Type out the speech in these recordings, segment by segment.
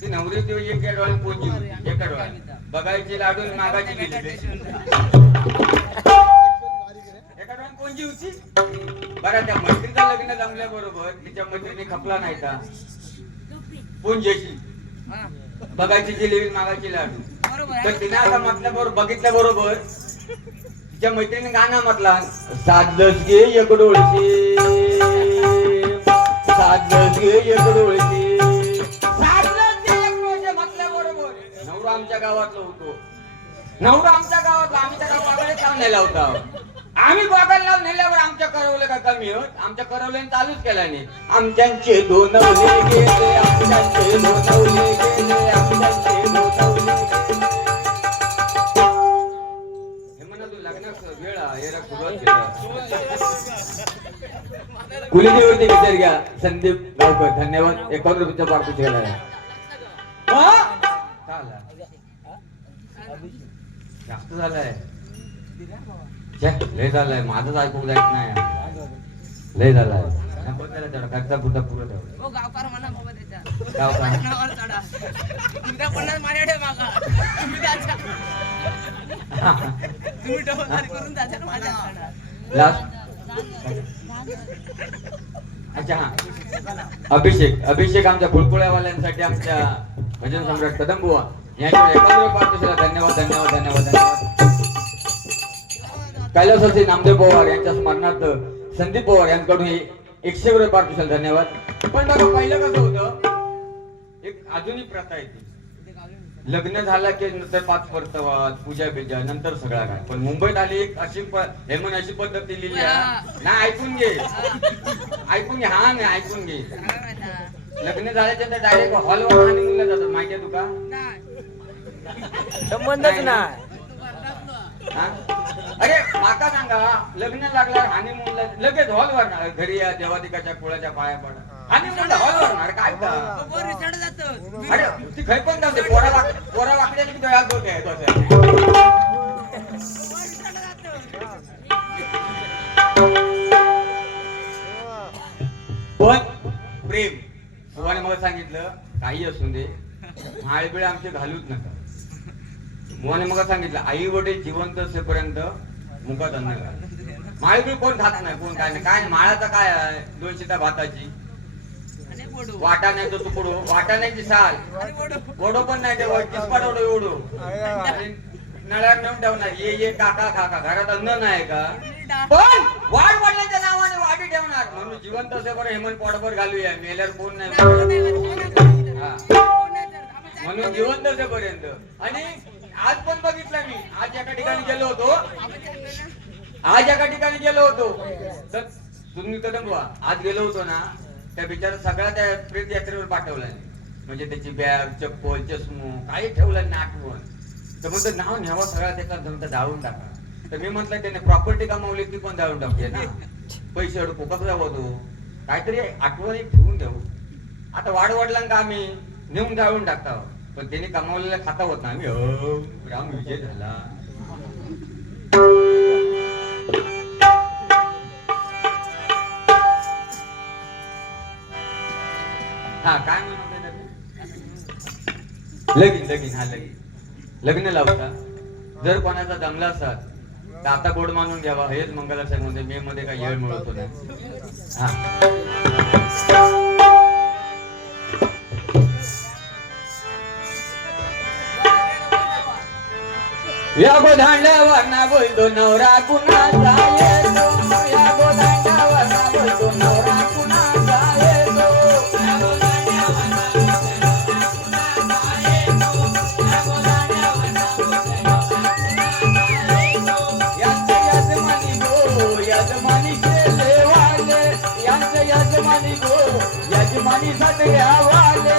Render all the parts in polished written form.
ती नवरी ती एक डोळ्यात पोंजी होती, एका डोळ्यात बघायची लाडू मागायची गेली एका डोळ्यात पोंजी होती. बरं त्या मैत्रीचं लग्न जमल्या बरोबर तिच्या मैत्रिणी खपला नाही का पुंजेची बघायची जिलेबी मागायची लाडू. तर तिने आता म्हटल्या बरोबर बघितल्या बरोबर तिच्या मैत्रिणी गाणं म्हटला साधलंच गे एक डोळशी साधलंच गे एक डोळशी साधलंच गे एक डोळशी म्हटल्या बरोबर नवरा आमच्या गावातला होतो. नवरा आमच्या गावातला आम्ही त्या गावाकडे लावून नेला होता. आम्ही गोगल लावून नेल्यावर आमच्या करवले का कमी होत आमच्या करवल्याने चालूच केला नाही. आमच्यांचे दोनवले गेले आमच्यांचे दोनवले गेले आमच्यांचे दोनवले हे म्हणा तू लग्नाचा वेळ आहे सुरुवात कुलदेवते विचार घ्या संदीप गावकर धन्यवाद 51 रुपयाचा पार्टी केला जास्त झालाय लय झालंय माझंच ऐकून जायच नाही लय झालाय खर्चा पुरता पुरं गावकार म्हणा बाबा त्याच्या गावकार चढा तुमच्या 50 माझ्याकडे मागा तुम्ही डबल करून जाशाल माझ्या लास्ट अच्छा हा अभिषेक आमच्या फुलफुळ्यावाल्यांसाठी आमच्या भजन सम्राट कदम बुवा यांच्याकडे 51 रुपये धन्यवाद धन्यवाद धन्यवाद धन्यवाद. कैलासवासी नामदेव पवार यांच्या स्मरणार्थ संदीप पवार यांच्याकडून 100 रुपये पारितोषिक धन्यवाद. पण बघा पहिलं कसं होतं एक अजूनही प्रथा येते लग्न झालं की नंतर 5 परतवाद पूजा बिजा नंतर सगळा काय. पण मुंबईत आली एक अशी हेमन अशी पद्धत दिलेली आहे ना ऐकून घे हा नाही ऐकून घे. लग्न झाल्याच्या नंतर डायरेक्ट हॉलवर हनीमूनला जातात माहिती आहे तुका संबंधच नाही. अरे माका सांगा लग्न लागला हनीमूनला लगेच हॉल वरणार घरी या देवादिकाच्या कुळाच्या पाया पडा हनीमूनला हॉल वरणार काय अरे ती खै पण जाते पोरा वाकड्याची डोळ्यात होते पण प्रेम सुवाने मला सांगितलं काही असून दे माळबिळ आमचे घालूच नका. मोहने मग सांगितलं आई वडील जिवंत असेपर्यंत मुखात अन्न घाल. माळबिळ कोण खात नाही कोण काय नाही काय माळाचा काय आहे 2 शिता भाताची वाटा नाही तो तुकडो वाटाण्याची साल ओढो पण नाही ठेवा किसपाट ओढो ओढो नळ्यात नेऊन ठेवणार ये काका काका घरात अन्न नाही का पण वाढ वडिलांच्या नावाने वाटी ठेवणार म्हणून जिवंत असेपर्यंत हेमंत पोटभर घालूया मेल्यावर कोण नाही म्हणून जिवंत असेपर्यंत. आणि आज पण बघितलं मी आज एका ठिकाणी गेलो होतो तर तुम्ही कदम बुवा आज गेलो होतो ना त्या बिचारा सगळ्या त्या प्रेत यात्रेवर पाठवला म्हणजे त्याची बॅग चप्पल चष्मो काही ठेवलं नाही आठवण. तर म्हणतो नाव न्यावा सगळा त्याचा जमता जाळून टाका. तर मी म्हटलं त्याने प्रॉपर्टी कमावली ती पण जाळून टाकूया ना पैसे अडकू कसं जावं तो काहीतरी आठवण एक ठेवून देऊ. आता वाढवडलांका आम्ही नेऊन जाळून टाकता पण त्याने कमावलेला खाता होत ना आम्ही राम विजय झाला. हा काय म्हणत लगीन हा लग्न लावता जर कोणाचा जमला असाल तर आता गोड मानून घ्यावा हेच मंगलाचार्य मध्ये मे मध्ये काही येळ मिळत होता. हा या गोधांड्यावर ना बोलतो नवरा कुणाचा येतो या गोधांड्यावर ना बोलतो नवरा कुणाचा येतो यजमानी केले वाले यांचे यजमानी गो यजमानी सगळ्या वाले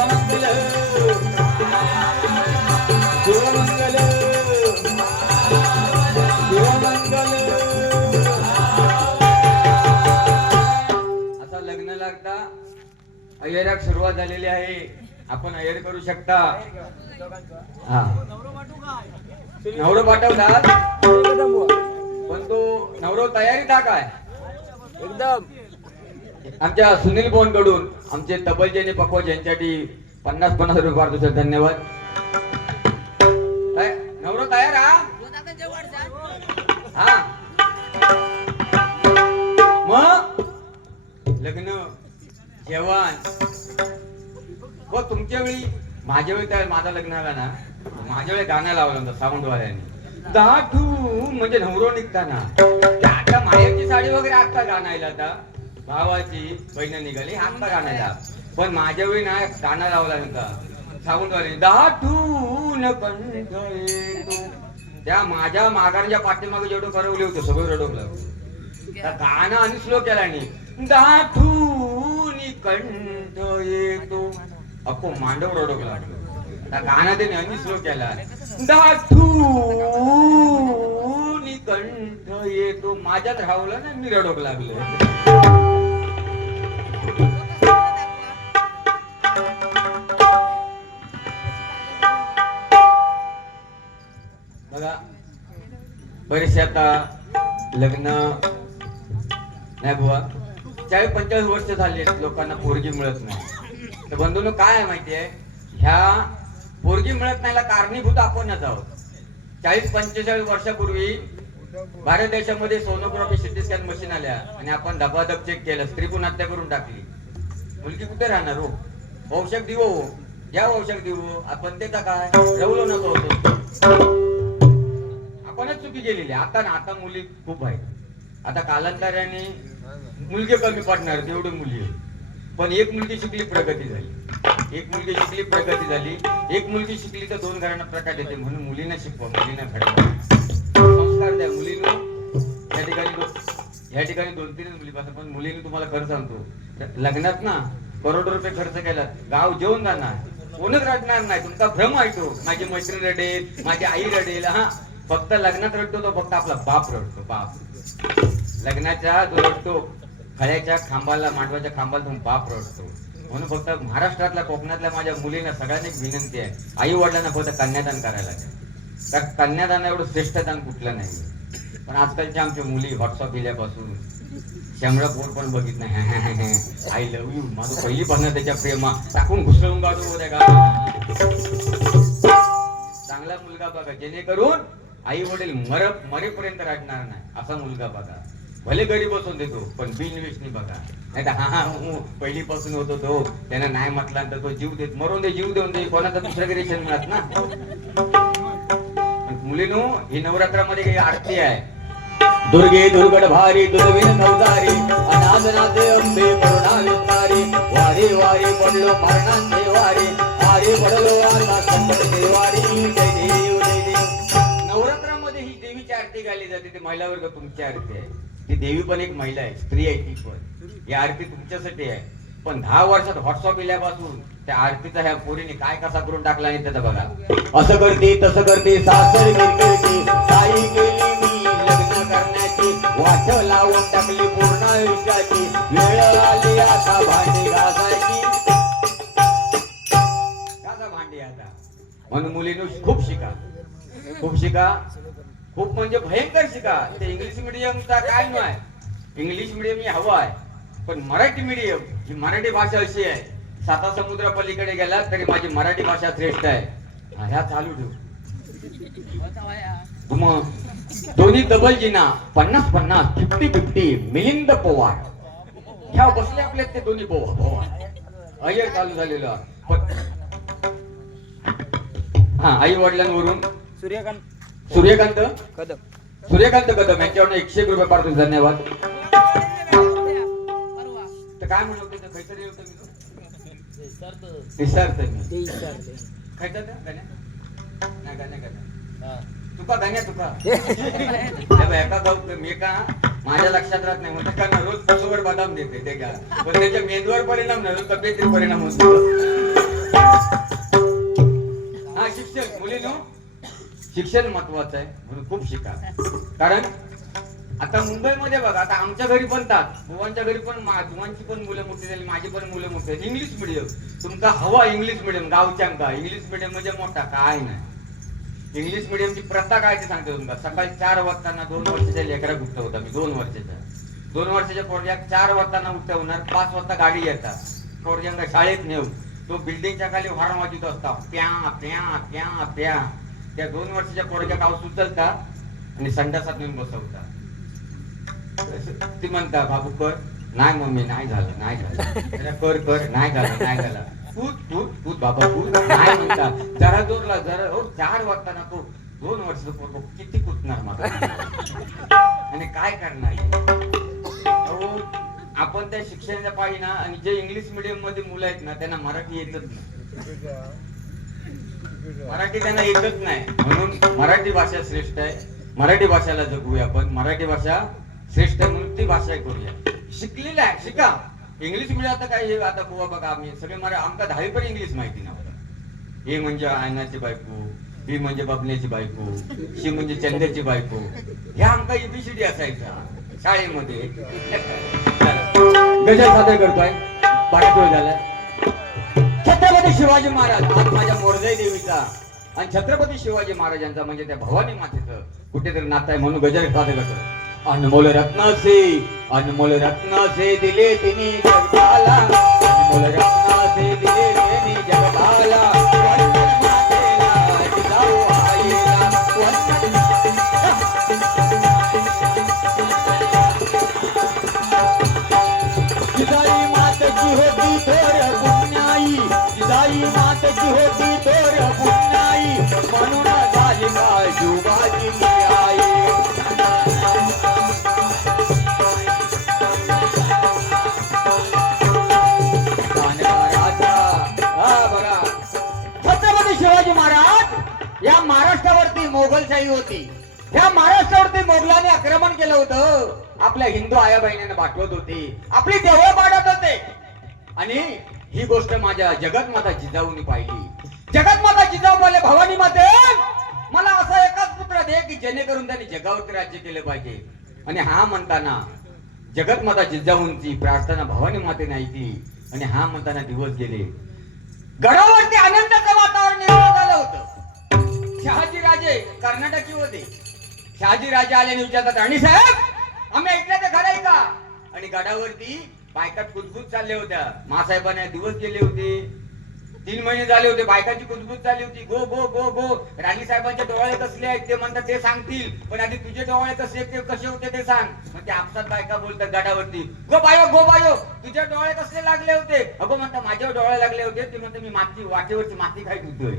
शुभमंगल शुभमंगल शुभमंगल. आता लग्न लागता अय्यराक सुरुवात झालेली आहे. आपण अय्यर करू शकता. हा नवरो पाठवतात पण तो नवरो तयारीत हा काय एकदम आमच्या सुनील बोन कडून आमचे तबलजेने पकवाज यांच्यासाठी 50-50 रुपये पाठवतो. धन्यवाद. नवरो तयार हा मग लग्न जेवण व तुमच्या वेळी माझ्या वेळी त्या माझा लग्न आला ना माझ्या वेळी गाणं लावलं होतं सावंतवाल्यांनी दाटू म्हणजे नवरो निघताना. आता मायाची साडी वगैरे आता गाणायला आता भावाची बहीण निघाली आता गाणायला पण माझ्या वेळी ना गाणं लावला नव्हता सावंतवाल्यांनी दाटून कंठ येतो. त्या माझ्या माघारच्या पाठीमागे जेवढं करवले होते सगळं रडवलं. त्या गाणं आणि स्लो केला आणि दाटून कंठ येतो अप्पो मांडव रडवला. त्या गाणं त्याने आणि स्लो केला दाटून कंठ येतो. माझ्यात राहवलं ना मी रडोक लागलो. बघा बरेचसे आता लग्न नाही बुवा 40-45 वर्ष झाली लोकांना पोरगी मिळत नाही. तर बंधूंनो काय आहे माहितीये ह्या पोरगी मिळत नाहीला कारणीभूत आपणच आहोत. 40-45 वर्षापूर्वी भारत देशामध्ये सोनोग्राफी सिटी स्कॅन मशीन आल्या आणि आपण धबाधब चेक केलं स्त्री पण हत्या करून टाकली. मुलगी कुठे राहणार हो औषध देऊ या औषध देऊ आपण त्याचा काय रवलो नको होतो आपणच चुकी केलेली. आता ना आता मुली खूप आहेत. आता कालांतराने मुलगे कमी पडणार तेवढी मुली पण एक मुलगी शिकली प्रगती झाली. एक मुलगी शिकली प्रगती झाली. एक मुलगी शिकली तर 2 घरांना प्रकाश येते. म्हणून मुलींना शिकवा मुलींना घडवा संस्कार द्या. मुलींनो या ठिकाणी 2-3 मुली पाहतात पण मुलींनी तुम्हाला खरं सांगतो लग्नात ना करोडो रुपये खर्च केला गाव जेवून जाणार कोणच रडणार नाही. तुमचा भ्रम आहे तो माझी मैत्रीण रडेल माझी आई रडेल. हा फक्त लग्नात रडतो तो फक्त आपला बाप रडतो. बाप लग्नाच्या जो रडतो खळ्याच्या खांबाला मांडवाच्या खांबाला तो बाप रडतो. म्हणून फक्त महाराष्ट्रातल्या कोकणातल्या माझ्या मुलींना सगळ्यांनी विनंती आहे आई वडिलांना फक्त कन्यादान करायला त्या कन्यादान एवढं श्रेष्ठ दान कुठलं नाही. पण आजकालच्या आमच्या मुली व्हॉट्सअप केल्यापासून शंभर पोर पण बघित नाही आय लव्ह यू माझं पहिली पाहणं त्याच्या प्रेमा टाकून घुसळून काढू होत्या का. चांगला मुलगा बघा जेणेकरून आई वडील मरेपर्यंत रडणार नाही असा मुलगा बघा. भले गरीब बसून देतो पण बिनवेशनी बघा. नाही तर हा पहिलीपासून होतो तो त्यांना नाही म्हटलं तर तो जीव देत मरून दे जीव देऊन दे कोणाचा दुसऱ्या रेशन मिळत ना. मुलीनो ही नवरात्रामध्ये काही आरती आहे. दुर्गे दुर्गड भारी दुर्विन नवदारी अनाथनाथ अंबे करुणा विस्तारी वारी वारी पडलो मरणांचे वारी वारी पडलो आता संकट देवारी जय देव जय देव. नवरात्रामध्ये ही देवीची आरती गायली जाते. ती महिला वर्ग तुमची आरती आहे. ती देवी पण एक महिला आहे स्त्री आहे ती पण. ही आरती तुमच्यासाठी आहे. पण 10 वर्षात व्हॉट्सअप इल्यापासून त्या आरतीचा ह्या पोरीने काय कसा करून टाकला आणि त्याचा बघा. असं करते तसं करते सासर करते काही केली मी लग्न करण्याची वाट लावून टाकली पूर्ण आयुष्याची वेळ आली आता भांडी घासायची घासा भांडी आता. म्हणून मुलींनो खूप शिका खूप म्हणजे भयंकर शिका. ते इंग्लिश मिडियमचा काय नाही. इंग्लिश मिडियम ही हवा आहे पण मराठी मिडियम ही मराठी भाषा अशी आहे 7 समुद्र पलीकडे गेला तरी माझी मराठी भाषा श्रेष्ठ आहे. ह्या चालू ठेव मग दोन्ही डबल जिना 50-50 50-50 मिलिंद पवार ह्या बसले आपले ते दोन्ही पवार अय्यर चालू झालेलं. हा आई वडिलांवरून सूर्यकांत कदम यांच्यावर 101 रुपये पाठवून धन्यवाद. तर काय म्हणत होते काहीतरी होतं मी खायचं गाण्या नाही गाण्या तुका गाण्या तुका एका गाव मी का माझ्या लक्षात राहत नाही म्हणतो का रोज पशुवर बदाम देते ते घ्या पण त्याच्या मेंदूवर परिणाम नाही तब्येतीवर परिणाम होतो. हा शिक्षण मुलीनो शिक्षण महत्वाचं आहे म्हणून खूप शिका. कारण आता मुंबईमध्ये बघा, आता आमच्या घरी पण बुवांच्या घरी पण बुवांची पण मुलं मोठी झाली, माझी पण मुलं मोठी झाली. इंग्लिश मिडियम तुमका हवा, इंग्लिश मिडियम गावच्यांका इंग्लिश मिडियम म्हणजे मोठा काय नाही. इंग्लिश मिडियमची प्रथा काय ते सांगते तुमका. सकाळी 4 वाजताना 2 वर्षाच्या लेकराक उठता होता मी. 2 वर्षाच्या पोरग्याक 4 वाजताना उठवणार, 5 वाजता गाडी येतात पोरग्यांना शाळेत नेऊ. तो बिल्डिंगच्या खाली हॉर्न वाजवत असता, प्या प्या प्या प्या. त्या 2 वर्षाच्या पोरग्या गाव सुचलता आणि संडासात नेऊन बसवता. ती म्हणता बाबू कर, नाही मम्मी नाही झालं नाही झालं. कर कर नाही झालं. कूद बाबा कूद नाही म्हणता. जरा जोरला जरा 4 वाजताना तो 2 वर्षाचा पोरगा किती कुदणार माझा आणि काय करणार. अहो आपण त्या शिक्षणाच्या पायी ना, आणि जे इंग्लिश मिडियम मध्ये मुलं आहेत ना त्यांना मराठी येतच नाही. मराठी त्यांना येतच नाही. म्हणून मराठी भाषा श्रेष्ठ आहे. मराठी भाषेला जगूया आपण. मराठी भाषा श्रेष्ठ आहे म्हणून ती भाषा करूया. शिकलेला आहे शिका. इंग्लिश मिडियम आता काय, आता बुवा बघा आम्ही सगळे आमका 10वी पण इंग्लिश माहिती नव्हतं. हे म्हणजे आयनाची बायको, बी म्हणजे बबण्याची बायको, शी म्हणजे चंद्याची बायको. ह्या आमका एबीसीडी असायचा शाळेमध्ये. गजल सादर करतोय पाठपुळ झाला. छत्रपती शिवाजी महाराज आज माझ्या मोरजाई देवीचा आणि छत्रपती शिवाजी महाराजांचा म्हणजे त्या भवानी मातेचं कुठेतरी नातं आहे म्हणून गजल सादर करतो. अनमोल रत्नाचे दिले तिने जगताला, अनमोल रत्नाचे दिले तिने जगताला. वंदन मातेला जिजाऊ आईला, जिजाई मातेची होती थोर पुण्याई, जिजाई मातेची होती थोर पुण्याई. म्हणून झाली का जुगाची आई. शिवाजी महाराज या महाराष्ट्रावरती मोगलशाही होती. या महाराष्ट्रावरती मोगलांनी आक्रमण केलं होतं. आपल्या हिंदू आया बहिणींना पाठवत होते, आपली देवळं पाडत होते. आणि ही गोष्ट माझ्या जगतमाता जिजाऊनी पाहिली. जगतमाता जिजाऊ बोलले, भवानी माते मला असा एकाच पुत्र दे की जेणेकरून त्यांनी जगावरती राज्य केलं पाहिजे. आणि हा म्हणताना जगतमाता जिजाऊंची प्रार्थना भवानी मातेने ऐकली आणि हा म्हणताना दिवस गेले. गडावरती आनंदाचं वातावरण निर्माण झालं होतं. शहाजी राजे कर्नाटकी होते. शहाजी राजे आले आणि विचारतात, राणी साहेब आम्ही ऐकलं तर खरं आहे का. आणि गडावरती बायका कुजबूज चालल्या होत्या. मासाहेबांना दिवस गेले होते, 3 महिने झाले होते. बायकाची कुजबूज चालली होती. गो गो गो गो. राणी साहेबांचे डोळे कसले आहेत ते म्हणतात ते सांगतील, पण आधी तुझे डोळे कसे होते ते सांग. मग ते आपसात बायका बोलतात गडावरती, गो बायो तुझे डोळे कसले लागले होते. अगो म्हणता माझ्यावर डोळे लागले होते. ते म्हणते मी माती वाटेवरची माती खाईत होतोय.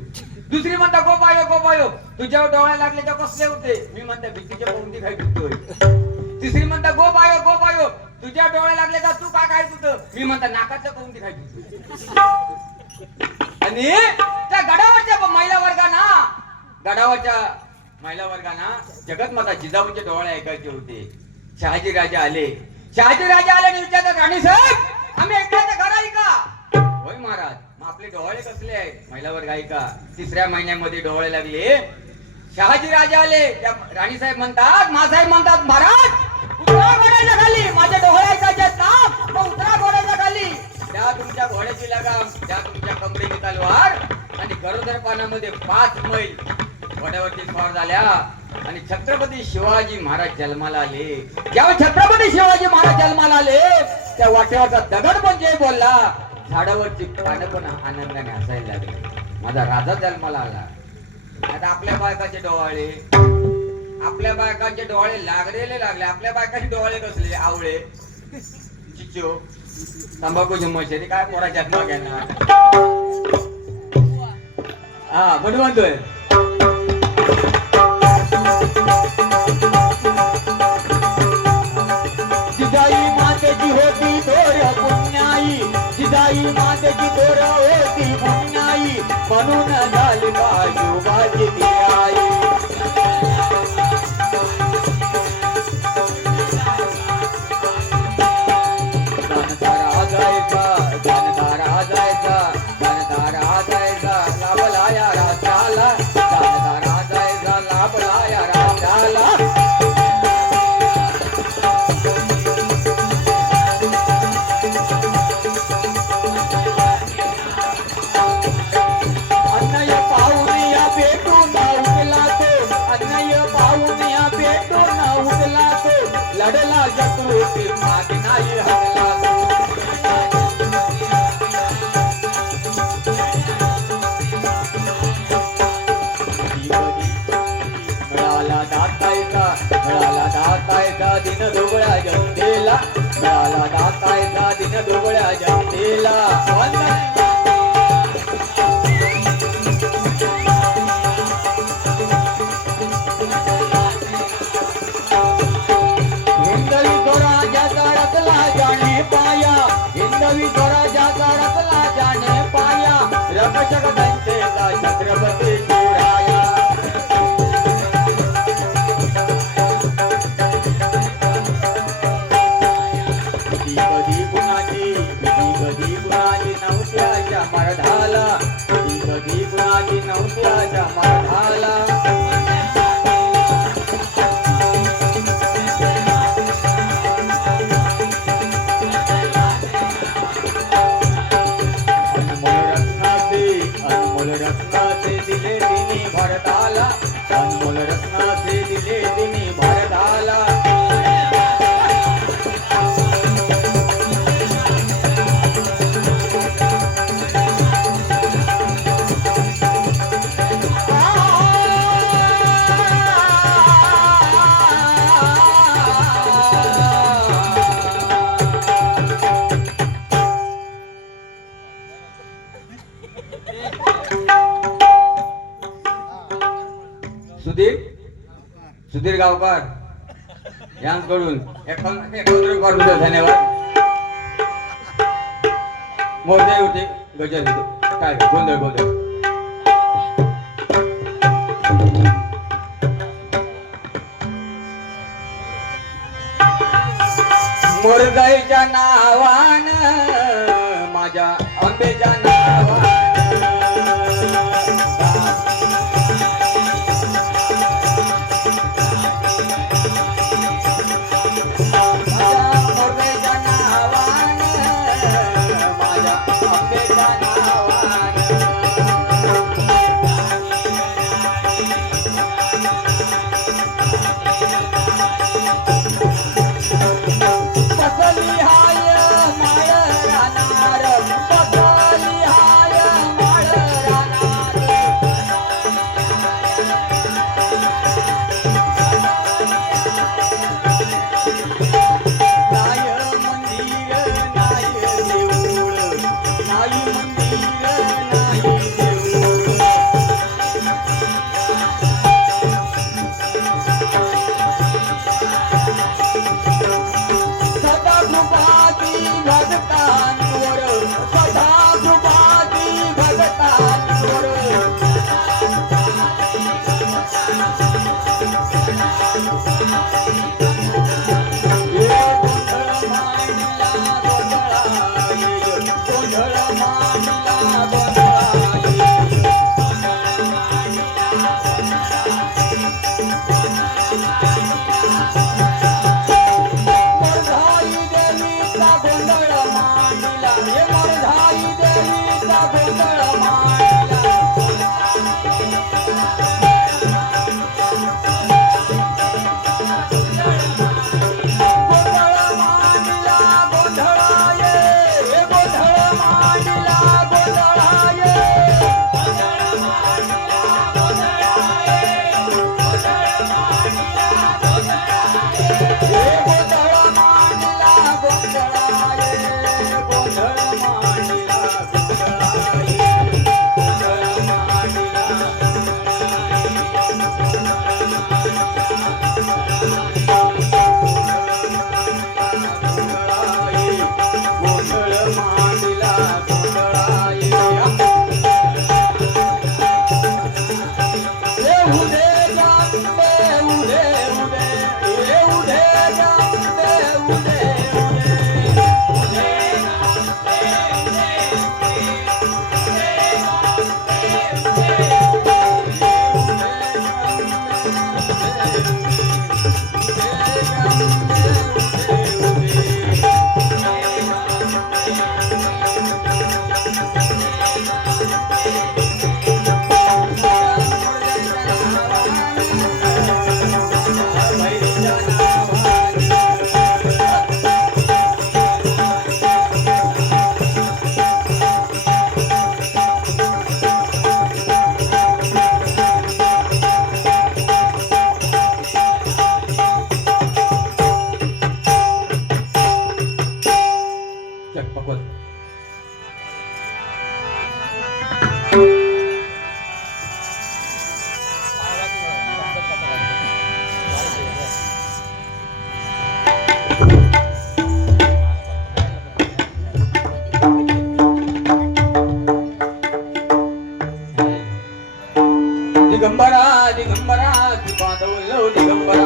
दुसरी म्हणता गो बायो तुझ्यावर डोळे लागले तर कसले होते. मी म्हणता भीतीच्या पौंडी खाईत होतोय. तिसरी म्हणता गो बायो तुझ्या डोळे लागले का तू का खाईत होतं. मी म्हणता नाकाचं पौंडी खाईत होतो. आणि त्या गडावरच्या महिला वर्गाना जगतमाता जिजाऊंचे डोळे ऐकायचे होते. शहाजी राजे आले आणि विचारतात, राणी साहेब आम्ही ऐकलं तर खरं आहे का. होय महाराज. मग आपले डोळे कसले आहेत. महिला वर्ग ऐका. 3ऱ्या महिन्यामध्ये डोळे लागले. शहाजी राजे आले. त्या राणी साहेब म्हणतात, मासाहेब म्हणतात, महाराज उतरा घोड्याच्या खाली. माझे डोळे ऐकायचे आहेत ना, मग उतरा घोड्याच्या खाली. त्या तुमच्या घोड्याची लगाम, त्या तुमच्या कमरेची तलवार. आणि गरोदरपणामध्ये 5 मैल घोड्यावरती स्वार झाल्या. आणि छत्रपती शिवाजी महाराज जन्माला आले. जेव्हा छत्रपती शिवाजी महाराज जन्माला आले त्या वाटेवरचा दगड पण जे बोलला, झाडावरची पानं पण आनंदाने हसायला लागले. माझा राजा जन्माला आला. आता आपल्या बायकाचे डोळे लागले. आपल्या बायकाचे डोळे कसले आवळे चिचो तंबाखूची मशेरी काय पोराच्या माग्यांना. हा म्हणतोय जिजाई मातेची होती थोर पुण्याई, जिजाई मातेची थोर होती पुण्याई. म्हणून झाली का शिवाजी आई. जनतेला वंदन हिंदवी स्वराज्याचा रचला जाणे पाया हिंदवी स्वराज्याचा रचला जाणे पाया रक्षक जनतेचा छत्रपती शिवराया कधी कधी कुणाची नव्हत्याच्या मरधाला कधी कुणाची नव्हत्याच्या मरधाला अनमोल रत्नाचे दिले तिने भरताला अनमोल रत्नाचे दिले तिने भरताला सुधीर गावकर यांकडून 51 रुपये धन्यवाद मोठे होते गजल काय गोंधळ गोंधळ मोरगाईच्या नावान माझ्या आंबेच्या नावान गोंधळ मांडला गोंधळाये दिगंबरा दिगंबरा श्रीपाद वल्लभ दिगंबरा